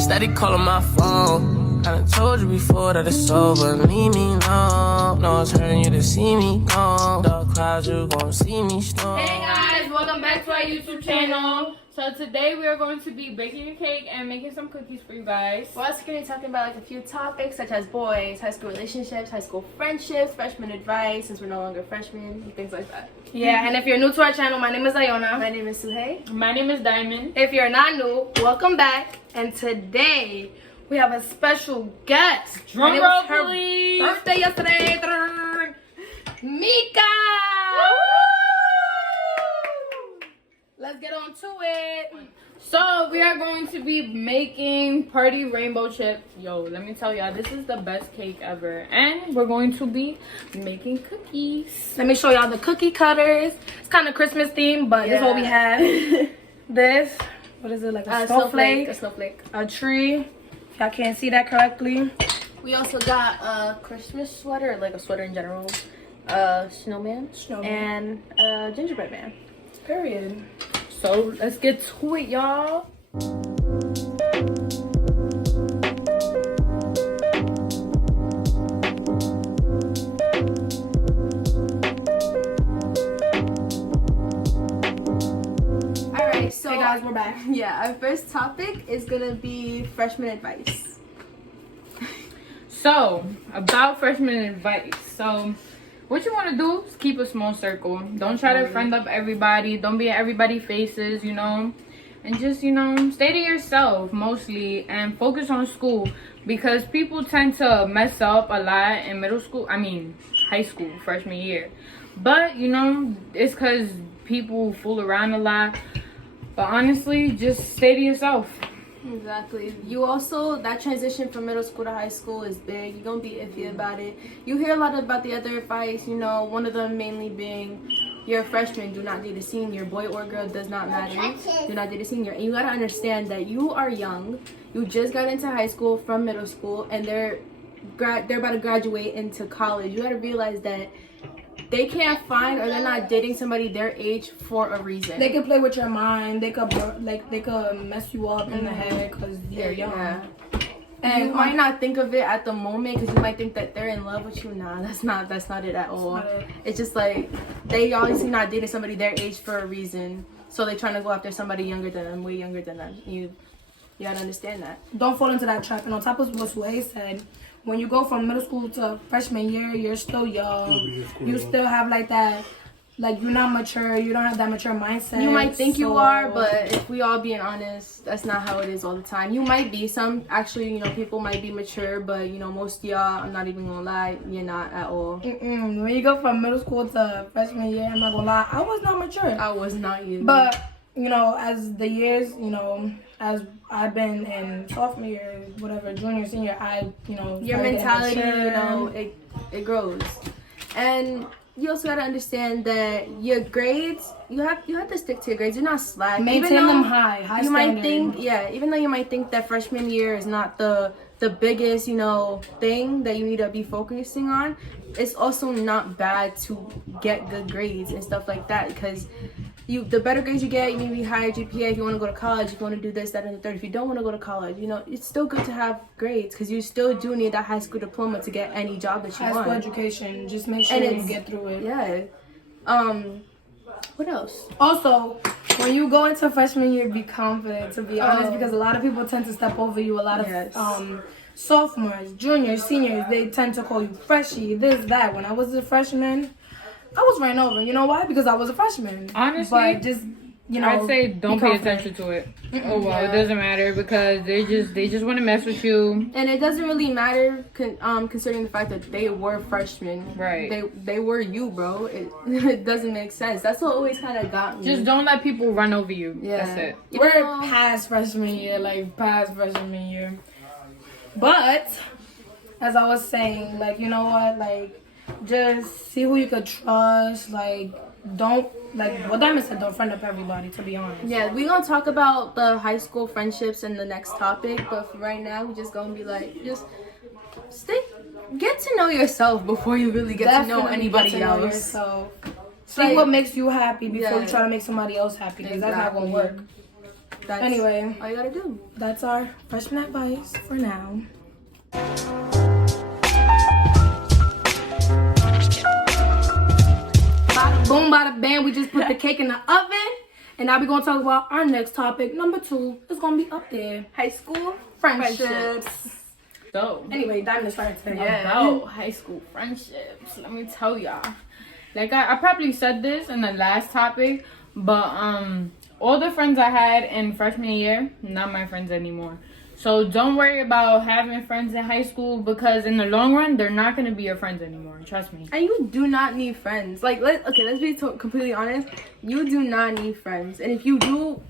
Steady calling my phone. I done told you before that it's over. Leave me alone. No, it's hurting you to see me gone. Dark clouds, you gon' see me storm. Hey guys, welcome back to our YouTube channel. So today we are going to be baking a cake and making some cookies for you guys. We're also going to be talking about like a few topics such as boys, high school relationships, high school friendships, freshman advice since we're no longer freshmen, and things like that. Yeah, and if you're new to our channel, my name is Iona. My name is Tjay. My name is Diamond. If you're not new, welcome back. And today we have a special guest. Drum And it roll, was her please. birthday yesterday. Mika! Let's get on to it. So we are going to be making party rainbow chips. Yo, let me tell y'all, this is the best cake ever. And we're going to be making cookies. Let me show y'all the cookie cutters. It's kind of Christmas themed, but this is what we have. This, what is it, like a snowflake? A snowflake. A tree. If y'all can't see that correctly. We also got a Christmas sweater, like a sweater in general. Snowman. And a gingerbread man. Period. So let's get to it, y'all. Alright, so Hey guys, we're back. yeah, our first topic is gonna be freshman advice. So, about freshman advice. So, what you want to do is keep a small circle. Don't try to friend up everybody. Don't be at everybody's faces, you know. And just, you know, stay to yourself mostly and focus on school. Because people tend to mess up a lot in high school, freshman year. But, you know, it's because people fool around a lot. But honestly, just stay to yourself. Exactly. You also, that transition from middle school to high school is big. You're gonna be iffy about it. You hear a lot about the other advice, you know, one of them mainly being you're a freshman, do not date a senior. Boy or girl does not matter. Do not date a senior. And you gotta understand that you are young. You just got into high school from middle school and they're about to graduate into college. You gotta realize that they can't find or they're not dating somebody their age for a reason. They can play with your mind. They could mess you up in the head because you're young. Yeah. And you might not think of it at the moment because you might think that they're in love with you. Nah, that's not it at all. It's just like they obviously not dating somebody their age for a reason. So they're trying to go after somebody younger than them, way younger than them. You gotta understand that. Don't fall into that trap. And on top of what Sway said, when you go from middle school to freshman year, you're still young. You still have like that, like you're not mature. You don't have that mature mindset. You might think you are, but if we all being honest, that's not how it is all the time. You might be some, actually, you know, people might be mature, but you know, most of y'all, I'm not even gonna lie, you're not at all. When you go from middle school to freshman year, I'm not gonna lie, I was not mature. I was not either. But you know, as the years, you know, as I've been in sophomore year, whatever, junior, senior, your mentality, you know, it grows. And you also gotta understand that your grades, you have to stick to your grades. You're not slack. Maintain them high you standard. might think, even though you might think that freshman year is not the biggest, you know, thing that you need to be focusing on, it's also not bad to get good grades and stuff like that because the better grades you get, you need to be higher GPA if you want to go to college, if you want to do this, that, and the third. If you don't want to go to college, you know, it's still good to have grades because you still do need that high school diploma to get any job that you want. High school education, just make sure you get through it. Yeah. What else? Also, when you go into freshman year, be confident, to be honest, because a lot of people tend to step over you. A lot of sophomores, juniors, seniors, they tend to call you freshie, this, that. When I was a freshman, I was ran over. You know why? Because I was a freshman. Honestly, but just, you know, I'd say don't pay attention to it. Oh well, it doesn't matter because they just want to mess with you. And it doesn't really matter considering the fact that they were freshmen. Right. They were you, bro. It doesn't make sense. That's what always kind of got me. Just don't let people run over you. Yeah. That's it. We're past freshman year, But as I was saying, like, you know what, like, just see who you could trust. Like, don't, like what Diamond said, don't friend up everybody, to be honest. Yeah, we're gonna talk about the high school friendships in the next topic, but for right now, we're just gonna be like, just get to know yourself before you really get to know anybody else. See what makes you happy before you try to make somebody else happy, because that's not gonna work. That's Anyway, all you gotta do. that's our freshman advice for now. Bada boom, bada bam. We just put the cake in the oven. And now we're going to talk about our next topic. Number 2 is going to be up there. High school Friendships. So, Anyway, Diamond started today. about high school friendships, let me tell y'all. Like, I probably said this in the last topic, but all the friends I had in freshman year, not my friends anymore. So don't worry about having friends in high school, because in the long run, they're not going to be your friends anymore. Trust me. And you do not need friends. Like, let's be completely honest. You do not need friends. And if you do,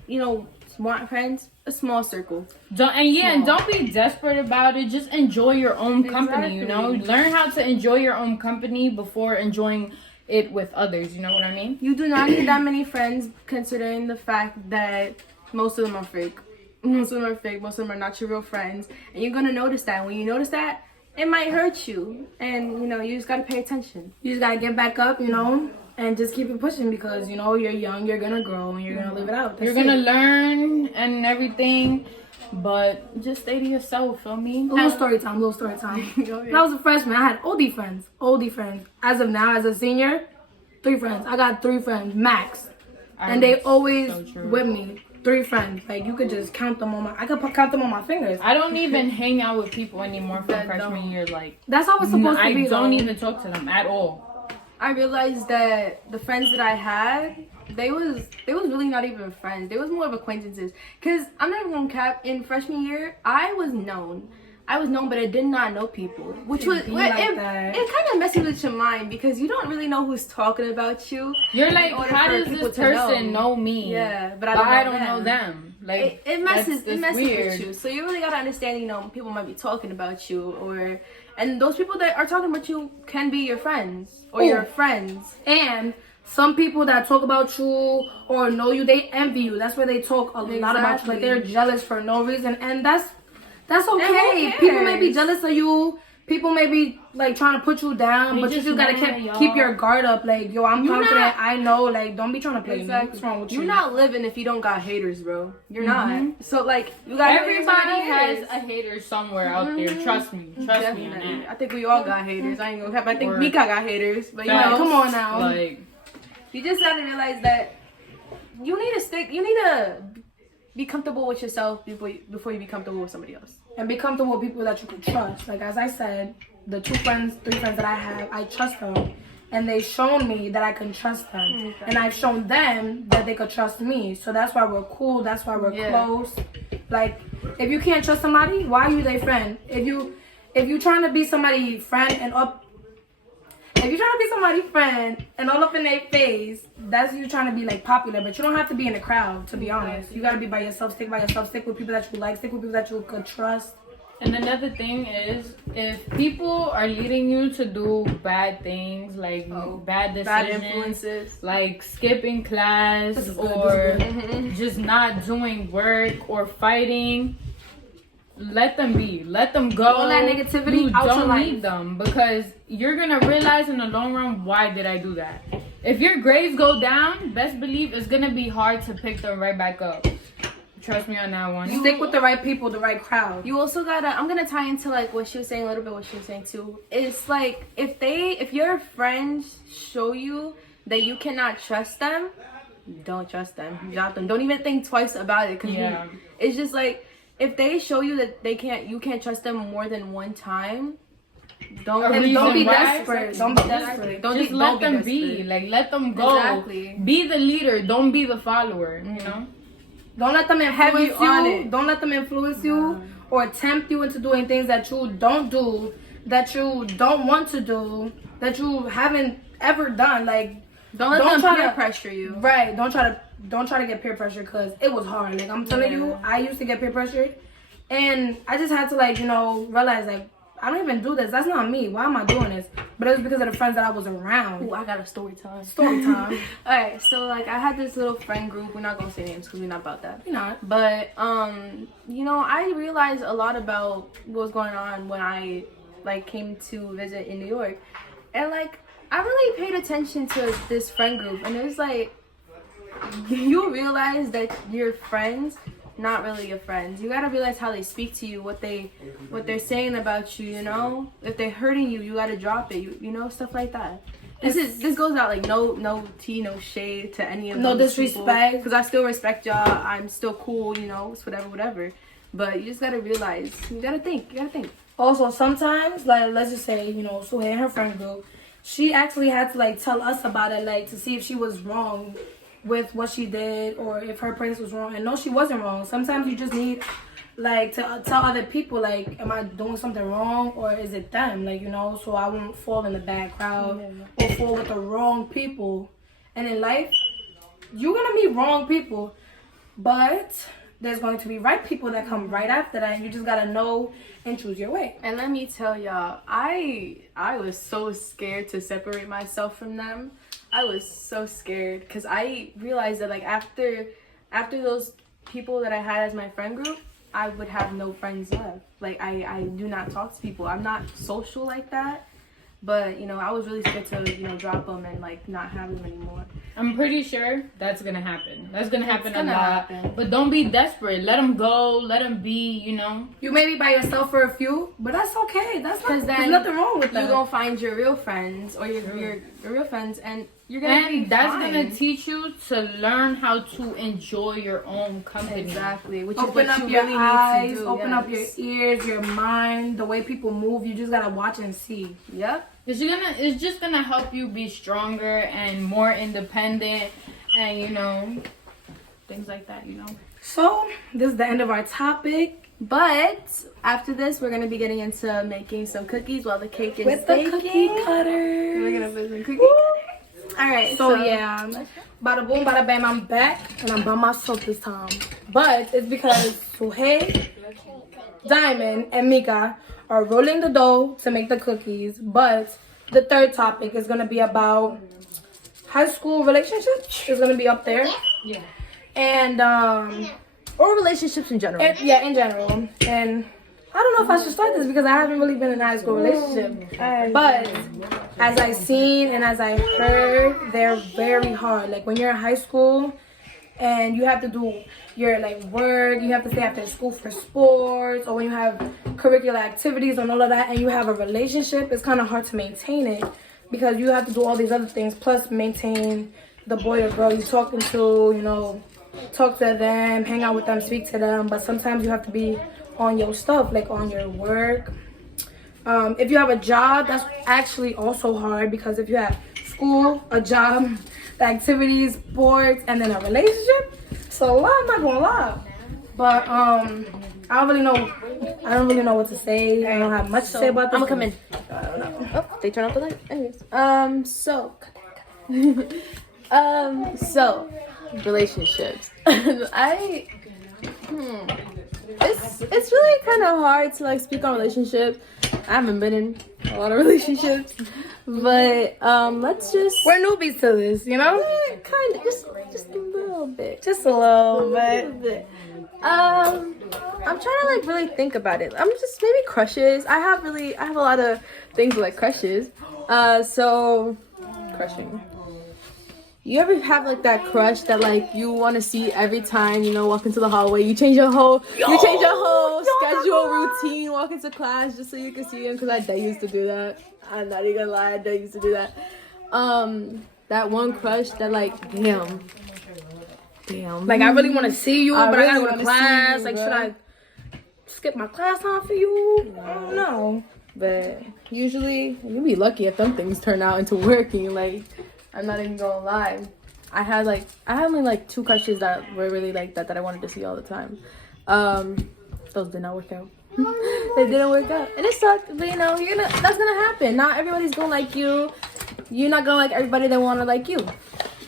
want friends, a small circle. And don't be desperate about it. Just enjoy your own company, Learn how to enjoy your own company before enjoying it with others. You know what I mean? You do not need that many friends, considering the fact that most of them are fake. Most of them are fake. Most of them are not your real friends. And you're going to notice that. When you notice that, it might hurt you. And, you just got to pay attention. You just got to get back up, and just keep it pushing, because, you're young, you're going to grow, and you're going to live it out. You're going to learn and everything, but just stay to yourself, feel me? A little story time. When I was a freshman, I had oldie friends. As of now, as a senior, 3 friends. I got 3 friends, max. And they always with me. 3 friends. Like, you could just count them I could count them on my fingers. I don't even hang out with people anymore from freshman year. Like, that's how it's supposed to be. I don't even talk to them at all. I realized that the friends that I had, they was really not even friends. They was more of acquaintances. Cause I'm not even gonna cap. In freshman year, I was known, but I did not know people, which was it kind of messes with your mind, because you don't really know who's talking about you. You're like, how does this person know me? Yeah, but I don't know them. Like, it messes weird. with you. So you really gotta understand, people might be talking about you, and those people that are talking about you can be your friends or your friends. And some people that talk about you or know you, they envy you. That's where they talk a lot about you. Like, they're jealous for no reason, and that's okay. People may be jealous of you. People may be like trying to put you down, but you just gotta keep your guard up. Like, yo, I'm confident. I know. Like, don't be trying to play me. What's wrong with you? You're not living if you don't got haters, bro. You're not. So like, you got everybody has a hater somewhere out there. Trust me. Trust me on that. I think we all got haters. I ain't gonna cap. I think Mika got haters, but come on now. Like, you just gotta realize that you need to be comfortable with yourself before you be comfortable with somebody else. And be comfortable with people that you can trust. Like, as I said, the 3 friends that I have, I trust them. And they've shown me that I can trust them. Okay. And I've shown them that they could trust me. So that's why we're cool. That's why we're close. Like, if you can't trust somebody, why are you their friend? If you trying to be somebody's friend and all up in their face, that's you trying to be like popular. But you don't have to be in the crowd, to be honest. You gotta be by yourself. Stick by yourself. Stick with people that you like. Stick with people that you could trust. And another thing is, if people are leading you to do bad things, like bad decisions, bad influences, like skipping class or just not doing work or fighting, let them be. Let them go. All that negativity, you don't need them, because you're gonna realize in the long run, why did I do that? If your grades go down, best believe it's gonna be hard to pick them right back up. Trust me on that one. You stick with the right people, the right crowd. You also gotta, I'm gonna tie into like what she was saying, a little bit what she was saying too. It's like, if your friends show you that you cannot trust them, don't trust them. Drop them. Don't even think twice about it, because it's just like, if they show you that you can't trust them more than one time, don't be desperate. Don't be desperate. Just let them be. Like, let them go. Exactly. Be the leader. Don't be the follower. You know. Don't let them influence you. Don't let them influence you or tempt you into doing things that you don't do, that you don't want to do, that you haven't ever done. Like, don't let them peer pressure you. Right. Don't try to get peer pressure, because it was hard. Like, I'm telling you, I used to get peer pressure, and I just had to realize, like, I don't even do this. That's not me. Why am I doing this? But it was because of the friends that I was around. Ooh, I got a story time. Alright, so like, I had this little friend group. We're not gonna say names because we're not about that. We're not. But I realized a lot about what was going on when I came to visit in New York, and I really paid attention to this friend group, and it was like, you realize that your friends not really your friends. You gotta realize how they speak to you, what they're saying about you. You know, if they're hurting you, you gotta drop it. You know, stuff like that. This goes out like no tea, no shade to any of no those disrespect. Because I still respect y'all. I'm still cool. You know, it's whatever. But you just gotta realize. You gotta think. Also, sometimes, like, let's just say, you know, Suhey and her friend group, she actually had to, like, tell us about it, like, to see if she was wrong with what she did or if her pranks was wrong. And no, she wasn't wrong. Sometimes you just need, like, to tell other people, like, am I doing something wrong or is it them? Like, you know, so I won't fall in the bad crowd or fall with the wrong people. And in life, you're going to meet wrong people, but there's going to be right people that come right after that. And you just got to know and choose your way. And let me tell y'all, I was so scared to separate myself from them. I was so scared because I realized that, like, after those people that I had as my friend group, I would have no friends left. Like, I do not talk to people. I'm not social like that. But, you know, I was really scared to, you know, drop them and, like, not have them anymore. I'm pretty sure that's gonna happen. That's gonna happen a lot. But don't be desperate. Let them go. Let them be, you know. You may be by yourself for a few, but that's okay. There's nothing wrong with that. You're going to find your real friends or your real friends, and you're going to be that's fine. gonna teach you to learn how to enjoy your own company. Exactly. Which open is up what you your really eyes, need to do. open up your ears, your mind, the way people move. You just gotta watch and see. Yep. It's just gonna help you be stronger and more independent, and you know, things like that. You know. So this is the end of our topic. But after this, we're gonna be getting into making some cookies while the cake is With the baking. cookie cutter. We're gonna put some cookie cutters. All right. So yeah, bada boom, bada bam, I'm back and I'm by myself this time. But it's because Suhey, Diamond, and Mika are rolling the dough to make the cookies. But the third topic is gonna be about high school relationships. It's gonna be up there. Yeah. And or relationships in general. yeah, in general. And I don't know if I should start this because I haven't really been in a high school relationship. But as I seen and as I heard, they're very hard. Like when you're in high school and you have to do your like work, you have to stay after school for sports, or when you have curricular activities and all of that, and you have a relationship, it's kind of hard to maintain it because you have to do all these other things plus maintain the boy or girl you're talking to, you know, talk to them, hang out with them, speak to them. But sometimes you have to be on your stuff, like on your work. If you have a job, that's actually also hard because if you have school, a job, the activities, sports, and then a relationship, so I'm not gonna lie. But I don't really know what to say. I don't have much to say about this. I'm gonna come in. Oh, they turn off the light. Anyways, so relationships. It's really kind of hard to like speak on relationships. I haven't been in a lot of relationships, but let's just, We're newbies to this, you know? kind of just a little bit. Just a little bit. I'm trying to like really think about it. I'm just maybe crushes. I have a lot of things like crushes. So crushing. You ever have like that crush that like you want to see every time, you know, walk into the hallway? You change your whole schedule, routine, walk into class just so you can see him. Because I used to do that. I'm not even gonna lie, I used to do that. That one crush that like, damn. Like I really want to see you, but I gotta go wanna to class. see you, Like, bro. should I skip my class time for you? I don't know. But usually, you'd be lucky if them things turn out into working. Like, I'm not even gonna lie. I had only like 2 crushes that were really like that I wanted to see all the time. Those did not work out. They didn't work out, and it sucked. But you know, that's gonna happen. Not everybody's gonna like you. You're not gonna like everybody that wanna like you.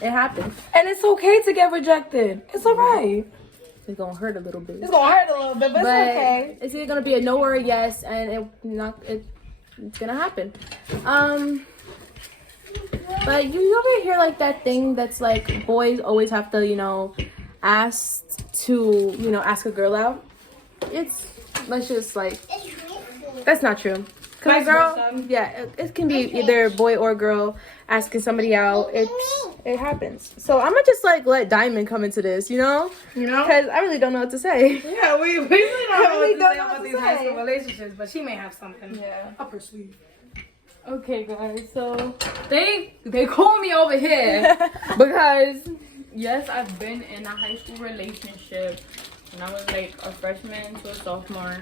It happens. And it's okay to get rejected. It's alright. It's gonna hurt a little bit. It's gonna hurt a little bit, but it's okay. It's either gonna be a no or a yes, and it's gonna happen. But you ever hear like that thing that's like boys always have to, you know, ask a girl out? Let's just like, that's not true. Cause a girl, yeah, it can be either boy or girl asking somebody out. It happens. So I'm gonna just like let Diamond come into this, you know, because I really don't know what to say. Yeah, we really don't know what to say about these high school relationships, but she may have something up her sleeve. Okay, guys. So they call me over here because yes, I've been in a high school relationship when I was like a freshman to a sophomore.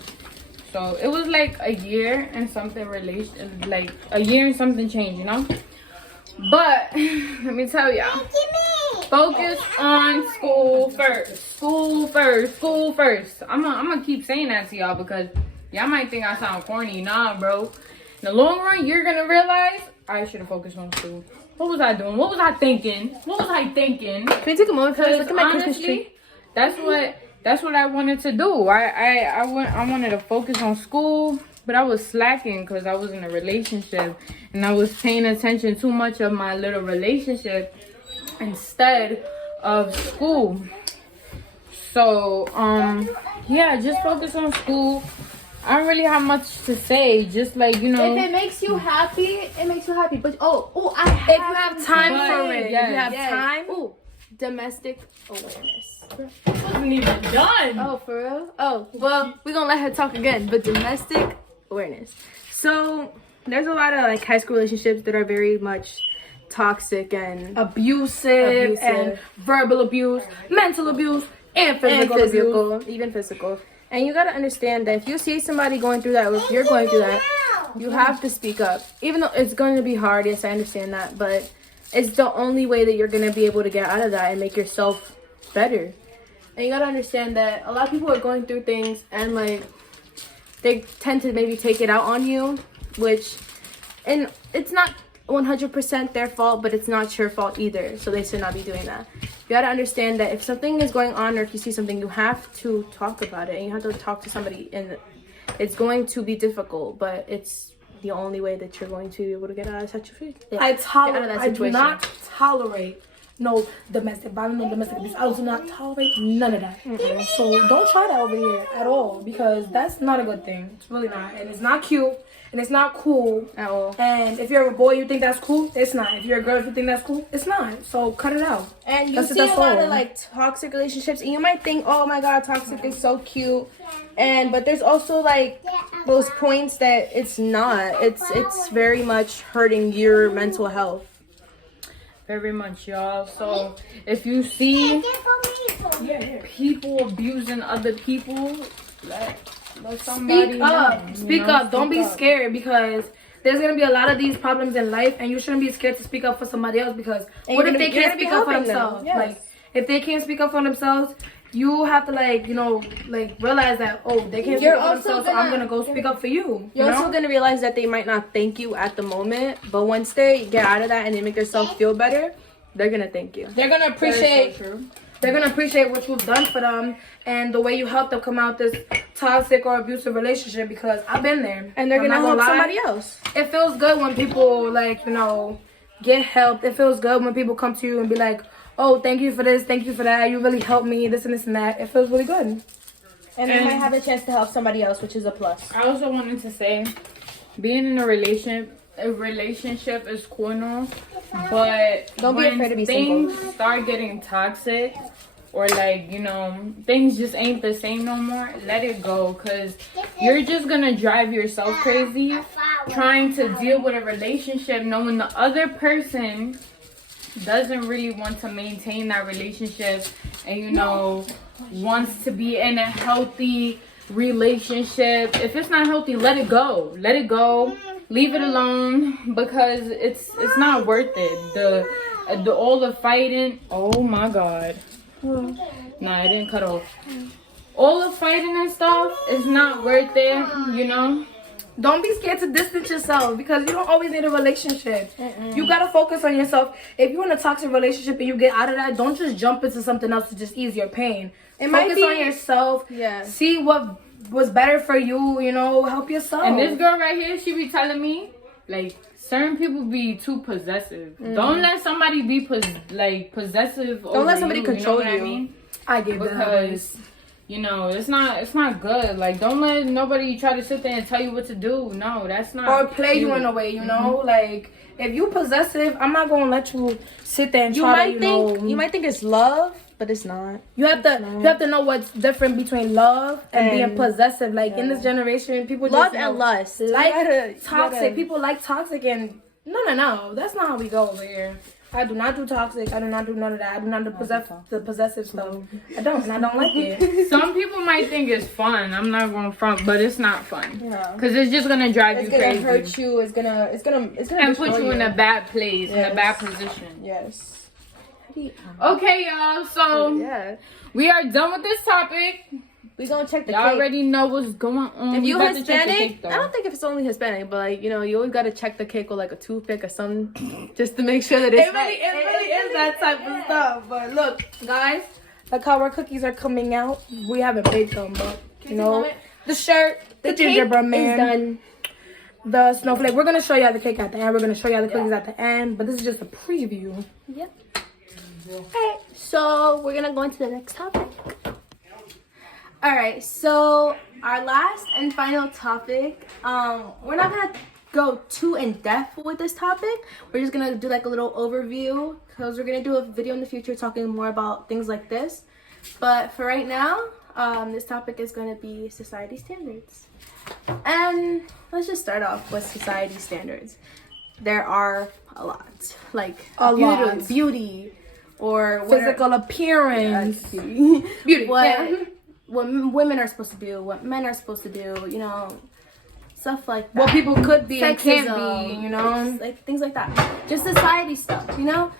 So it was like a year and something like a year and something change, you know. But let me tell y'all, focus on school first. School first. School first. I'm gonna keep saying that to y'all because y'all might think I sound corny. Nah, bro. In the long run, you're gonna realize I should have focused on school. What was I doing? What was I thinking? Can we take a moment for this? Look at my Christmas tree. That's what I wanted to do. I wanted to focus on school, but I was slacking because I was in a relationship and I was paying attention too much of my little relationship instead of school. So yeah, just focus on school. I don't really have much to say. Just like, you know, if it makes you happy, it makes you happy. But if you have time for it, yes, if you have time. Domestic awareness. wasn't even done. Oh, for real? Oh, well, we're gonna let her talk again. But domestic awareness. So there's a lot of like high school relationships that are very much toxic and abusive. And verbal abuse, mental abuse, and physical abuse. Even physical. And you gotta understand that if you see somebody going through that, or if you're going through that, you have to speak up. Even though it's going to be hard, yes, I understand that, but it's the only way that you're gonna be able to get out of that and make yourself better. And you gotta understand that a lot of people are going through things and like they tend to maybe take it out on you, and it's not 100% their fault, but it's not your fault either. So they should not be doing that. You gotta understand that if something is going on or if you see something, you have to talk about it and you have to talk to somebody. And it's going to be difficult, but it's the only way that you're going to be able to get out of such a situation. I do not tolerate no domestic violence, no domestic abuse. I do not tolerate none of that. So don't try that over here at all, because that's not a good thing. It's really not. And it's not cute. And it's not cool at all. And if you're a boy, you think that's cool, it's not. If you're a girl, if you think that's cool, it's not. So cut it out. And you see a lot of like toxic relationships, and you might think, oh my god, toxic is so cute, but there's also like those points that it's not. It's very much hurting your mental health. Very much, y'all. So if you see people abusing other people, let somebody speak up. Don't be scared, because there's gonna be a lot of these problems in life, and you shouldn't be scared to speak up for somebody else, because what if they can't speak up for themselves? Yes. Like, if they can't speak up for themselves, you have to realize that, oh, they can't speak up for themselves, so I'm gonna go speak up for you. You're also gonna realize that they might not thank you at the moment, but once they get out of that and they make themselves feel better, they're gonna thank you. They're gonna appreciate. They're gonna appreciate what you've done for them and the way you helped them come out this toxic or abusive relationship, because I've been there. And they're gonna help somebody else. It feels good when people get help. It feels good when people come to you and be like, oh, thank you for this, thank you for that, you really helped me, this and this and that. It feels really good. And they might have a chance to help somebody else, which is a plus. I also wanted to say, being in a relationship is cool and all, but don't be afraid to be single. When things start getting toxic, or things just ain't the same no more, let it go, because you're just gonna drive yourself crazy trying to deal with a relationship knowing the other person doesn't really want to maintain that relationship and wants to be in a healthy relationship. If it's not healthy, let it go, leave it alone, because it's not worth it. The all the fighting, oh my god. Nah, it didn't cut off. All the fighting and stuff is not worth it, Don't be scared to distance yourself, because you don't always need a relationship. You gotta focus on yourself. If you're in a toxic relationship and you get out of that, don't just jump into something else to just ease your pain. Focus on yourself. Yeah. See what was better for you, help yourself. And this girl right here, she be telling me, like, certain people be too possessive. Don't let somebody be possessive. Don't let somebody control you. I mean? I get that. Because you know, it's not good. Like, don't let nobody try to sit there and tell you what to do. No, that's not. Or play you in a way, you know? Like, if you possessive, I'm not gonna let you sit there and try to, you might think it's love, but it's not. You have to know what's different between love and being possessive. Like in this generation, people love just and lust. Like toxic. People like toxic, and no. That's not how we go over here. I do not do toxic. I do not do none of that. I do not do the possessive stuff. I don't like it. Some people might think it's fun. I'm not going to front, but it's not fun. Yeah. Because it's just going to drive you crazy. It's going to hurt you. It's going to and put you in a bad place, in a bad position. Yes. Okay, y'all. So we are done with this topic. We're gonna check the y'all cake. Already know what's going on. If you Hispanic, I don't think if it's only Hispanic, but like, you know, you always gotta check the cake with like a toothpick or something, just to make sure that it's it really is that type of stuff. But look, guys, look how our cookies are coming out. We haven't baked them, but you know, the shirt, the gingerbread man, is done. The snowflake. We're gonna show y'all the cake at the end. We're gonna show y'all the cookies at the end, but this is just a preview. Yep. Okay, so we're gonna go into the next topic. Alright, so our last and final topic, we're not gonna go too in depth with this topic. We're just gonna do like a little overview, because we're gonna do a video in the future talking more about things like this. But for right now, this topic is gonna be society standards. And let's just start off with society standards. There are a lot, like beauty, or physical appearance, beauty, what women are supposed to do, what men are supposed to do, you know, stuff like that. What people could be and Sexism, can't be, you know, like things like that. Just society stuff, you know.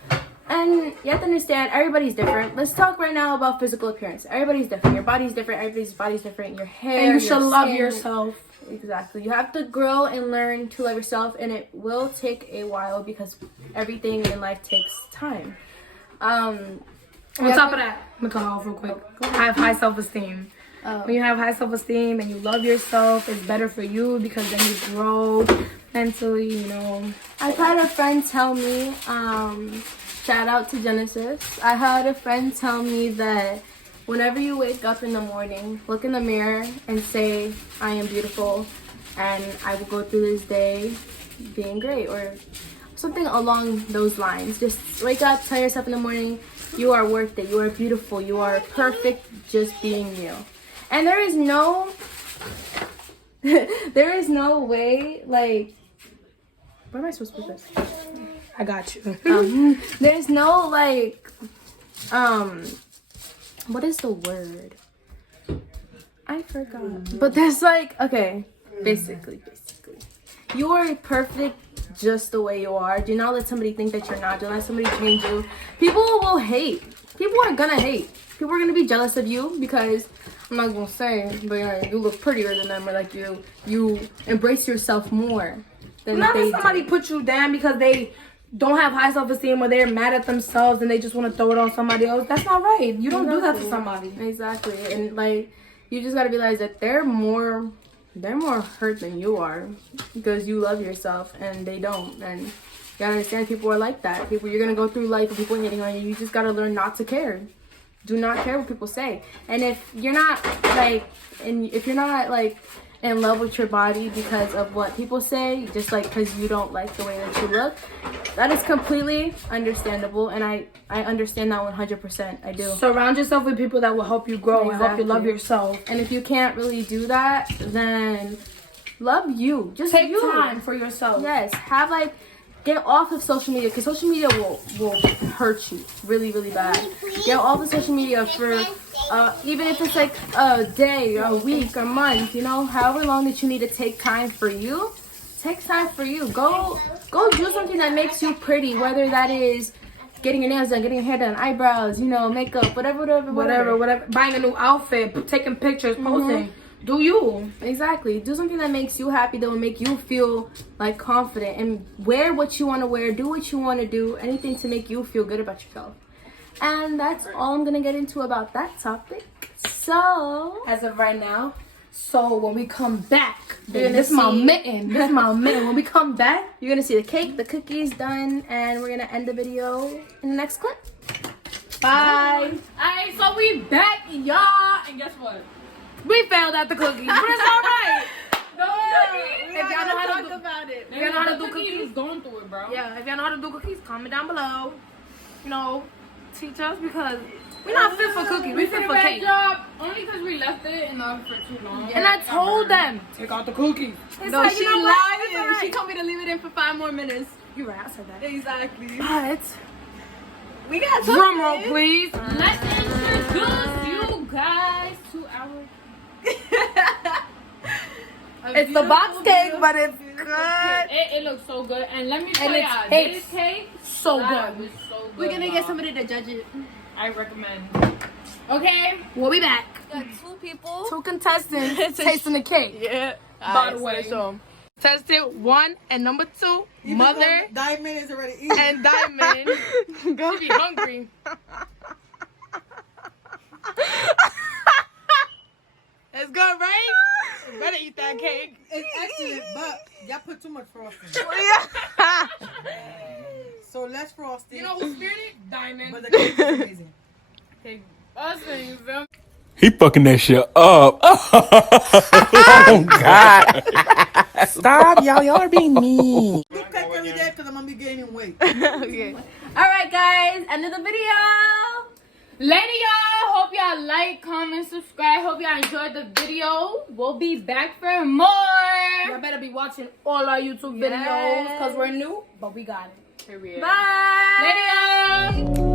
And you have to understand, everybody's different. Let's talk right now about physical appearance. Everybody's different. Your body's different. Everybody's body's different. Your hair, and you should love skin. yourself. Exactly. You have to grow and learn to love yourself, and it will take a while because everything in life takes time. On top of that, I'm gonna cut off real quick. Have high self-esteem. When you have high self-esteem and you love yourself, it's better for you because then you grow mentally, you know. I've had a friend tell me, shout out to Genesis. I had a friend tell me that whenever you wake up in the morning, look in the mirror and say, I am beautiful and I will go through this day being great, or something along those lines. Just wake up, tell yourself in the morning, you are worth it, you are beautiful, you are perfect just being you. And there is no way, like, where am I supposed to put this? I got you. There's no, like, what is the word? I forgot. But there's like, okay, basically. You are perfect just the way you are. Do not let somebody think that you're not. Don't let somebody change you. People will hate. People are gonna hate. People are gonna be jealous of you because, I'm not gonna say, but you look prettier than them, or like you embrace yourself more than not they if somebody do. put you down because they don't have high self-esteem or they're mad at themselves and they just want to throw it on somebody else. That's not right. You don't do that to somebody. Exactly. And like, you just gotta realize that they're more hurt than you are because you love yourself and they don't. And you gotta understand, people are like that. People, you're gonna go through life with people hating on you. You just gotta learn not to care. Do not care what people say. And if you're not like in love with your body because of what people say, just like because you don't like the way that you look, that is completely understandable, and I understand that 100%. I do. Surround yourself with people that will help you grow and help you love yourself. And if you can't really do that, then love you. Just take time for yourself. Yes, get off of social media, because social media will hurt you really, really bad. Get off of social media for even if it's like a day, a week, a month, you know, however long that you need to take time for you. Take time for you. Go do something that makes you pretty, whether that is getting your nails done, getting your hair done, eyebrows, you know, makeup, whatever. Buying a new outfit, taking pictures, posting. Do you. Exactly. Do something that makes you happy, that will make you feel like confident, and wear what you want to wear, do what you want to do, anything to make you feel good about yourself. And that's all I'm going to get into about that topic. So, as of right now, so when we come back, this is my mitten. When we come back, you're going to see the cake, the cookies done, and we're going to end the video in the next clip. Bye. Alright, so we back, y'all. And guess what? We failed at the cookies, but it's alright. If y'all know how to do about it. If y'all know how to do cookies, cookies, was going through it, bro. yeah, if y'all know how to do cookies, comment down below. You know, teach us because we're not fit for cookies. We We fit did a for bad cake. job only because we left it in the oven for too long. And I told them, take out the cookies. No, like, she you know what? It's lied. alright. She told me to leave it in for 5 more minutes. You're right, I said that. Exactly. But We got drum roll, please. Let's introduce you guys to our. It's the box cake, but it's good. It looks so good, and let me tell And it y'all, tastes this cake so that good. was so good. We're gonna y'all. get somebody to judge it. I recommend. Okay. We'll be back. Got 2 people. 2 contestants tasting the cake. Yeah. By the way. Tested 1 and number 2, Mother Diamond is already eating. and Diamond. She be hungry. It's good, right? You better eat that cake. It's excellent, but y'all put too much frosting. So less frosting. You know who speared it? Diamond. But the cake is amazing. Cake. Us, you feel me? He fucking that shit up. Oh, God. Stop, y'all. Y'all are being mean. Do cake every day because I'm going to be gaining weight. Okay. Alright guys, end of the video. Later, y'all. Hope y'all like, comment, subscribe. Hope y'all enjoyed the video. We'll be back for more. Y'all better be watching all our YouTube videos because we're new, but we got it. Period. Bye. Later, y'all.